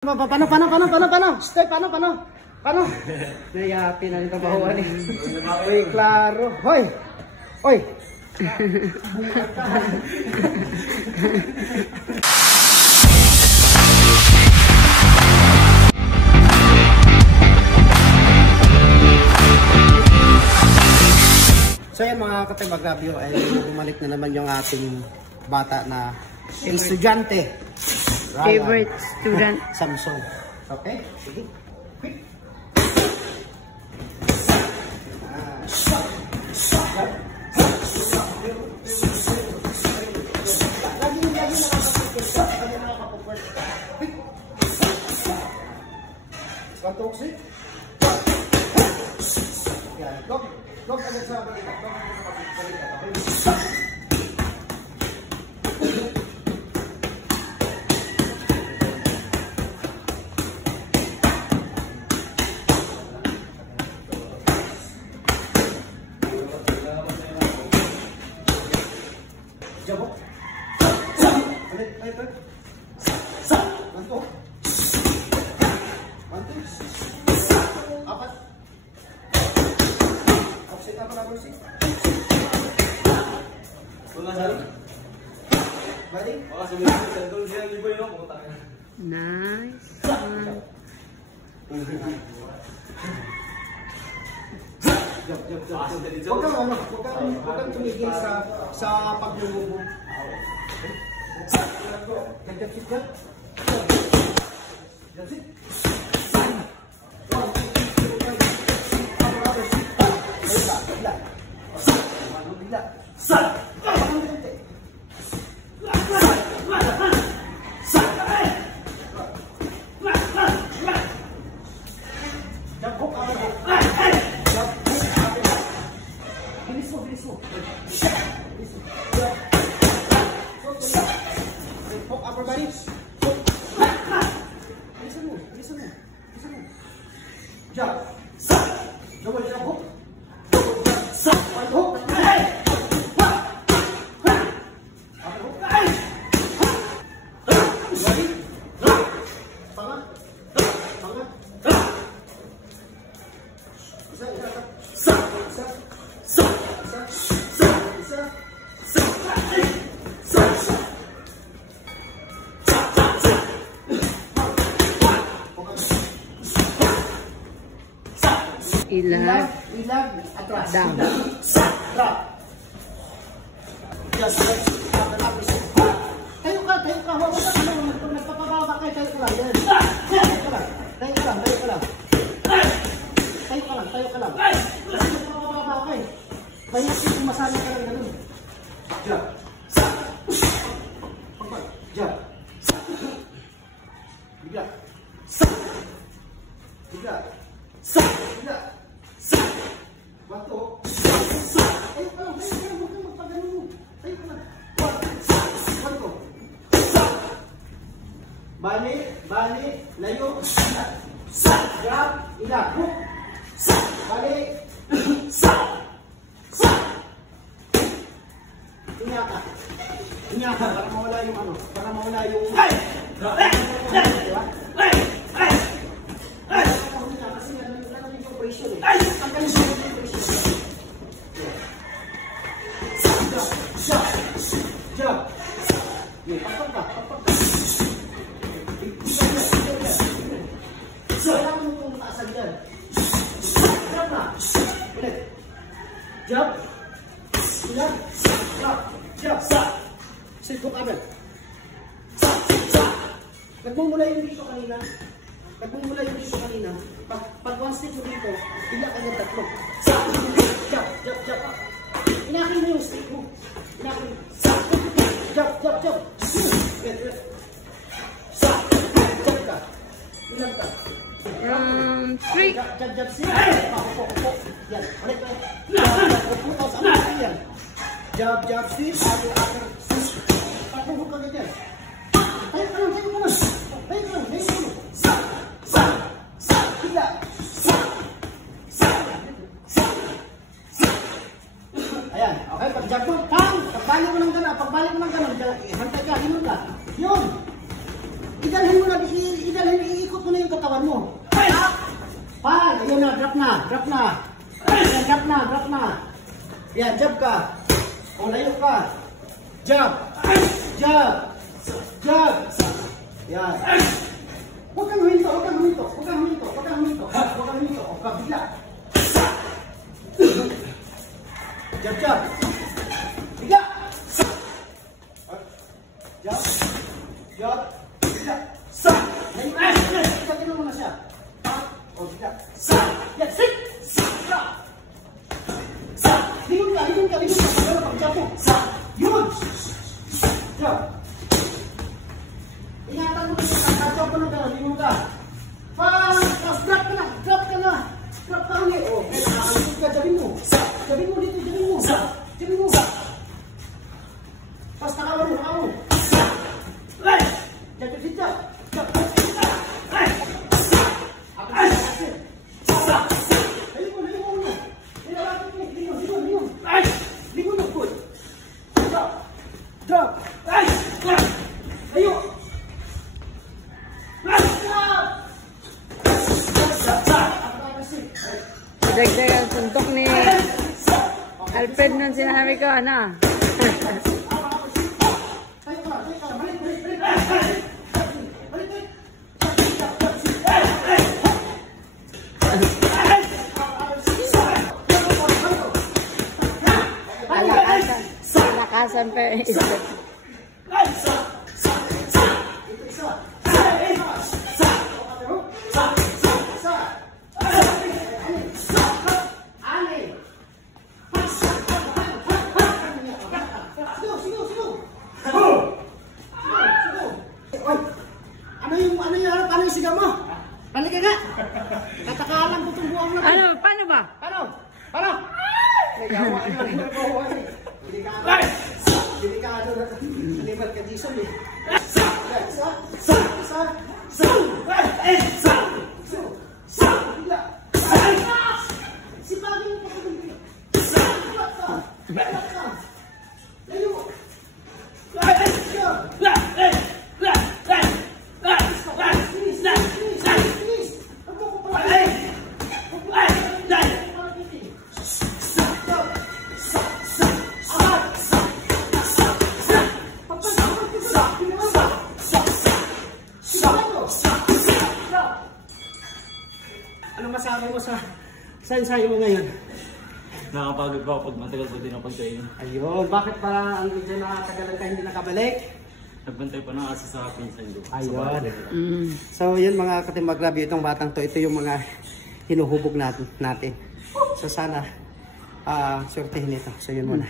Paano? Stay, paano? Nayapin ang kabahuan eh. Uy, klaro. Hoy! So yan mga katibagabyo, ay bumalik na naman yung ating bata na estudyante. Favorite student. Samsung. Okay? Sige. Quick. Nice. Huwag kang tumigil sa paglulubo. Ilag, atras, down. Drop. Just tayo ka. Huwag ka kung nagpapababa kayo, tayo ka lang. Tayo ka lang. Kasi nagpapababa kayo. Kaya kung masali ka lang ganun. Jump. Jump. Bigla. Bato. Tayo ka lang. Huwag kang magpagano. Tayo ka lang. Bato. Bali. Layo. Grab. Ilag. Bali. Inyaka. Para mawala yung ano. Para mawala yung... Kasi nalang yung operation eh. Ang galing yung operation. Jump. Papak ka. Kailangan mo itong taasag yan. Jump na. Ulit. Jump. Ilan. Jump. Sit ko kabel. Nagmumula yung dito kanina. Pag one step mo dito, bigla ka ng tatlo. Jump. Inakin mo yung stick mo. Jump. Jump ka. Ilan ka? 3. Jump siya. Yan. Balik ka. Pupunta sa amin yan. Jump sit. Pagpupo ka ganyan. Tayo ka lang. Ayan. Okay, pag-jump mo, pagbalik mo ng gano'n, hantay ka, hinun ka. Yun. Idalhin mo na, katawan mo. Pang! Ayun na, drop na. Drop na. Yan, drop na, drop na. Yan, jab ka. O, layo ka. Jab. Jab. Jab. Yan. Huwag kang huminto, huwag kang huminto. Huwag kang huminto, huwag kang huminto. Huwag kang huminto. Huwag kang bigla. Jab, jab. Bigla. Jab. Jab. Bigla. Sa. Ikatin mo na siya. O, bigla. Sa. Yan, sit. Sa. Sa. Lingon ka, lingon ka, lingon ka. Pagkala pag-jab mo. Sa. Yun. Jab. Ingatan mo na. Jab mo na, lingon ka. Pang. Drop ka na. Drop ka na. Drop ka ulit. O, nakakalikot ka. Jabin mo. Sa. Jabin mo dito, jabin mo. Sa. Jabin mo. Sa. Pas nakawan mo, nakawan mo. Sa. Right. Jab, jab, jab. Jab. Right. Ako na kasi. Sa. Lingon, lingon mo. Lingon, lingon, lingon, lingon. Right. Lingon mo, good. Drop. Drop. Right. Right. Layo. Right. Drop. Sa. Sa. Ako na kasi. Dagdag ang suntok ni Alfred nung sinabi ko, ano? Alakasan pa yung isa. Ano yung sigaw mo? Balik ka nga! Katakalan ko itong buwang na. Ano? Paano ba? Paano? Paano? Nagawa nyo. Nagawa nyo. Delikado na. Animal ka Jason eh. Sa! Sa! Sa! Sa! Sa! Sa! Sa! Bigla! Sipagin mo pa ko ng bigla. Sa! Sa! Sa! Layo! Ano masabi mo sa ensayo mo ngayon? Nakapagod pa ako pag matagal pa din ako pagkain. Ayun, bakit parang ang medyo nakatagalan ka hindi nakabalik? Nagbantay pa na kasi sa pinsan ko. Ayun. So yun mga katimbag, grabe itong batang to. Ito yung mga hinuhubog natin. So sana, swertehin ito. So yun muna.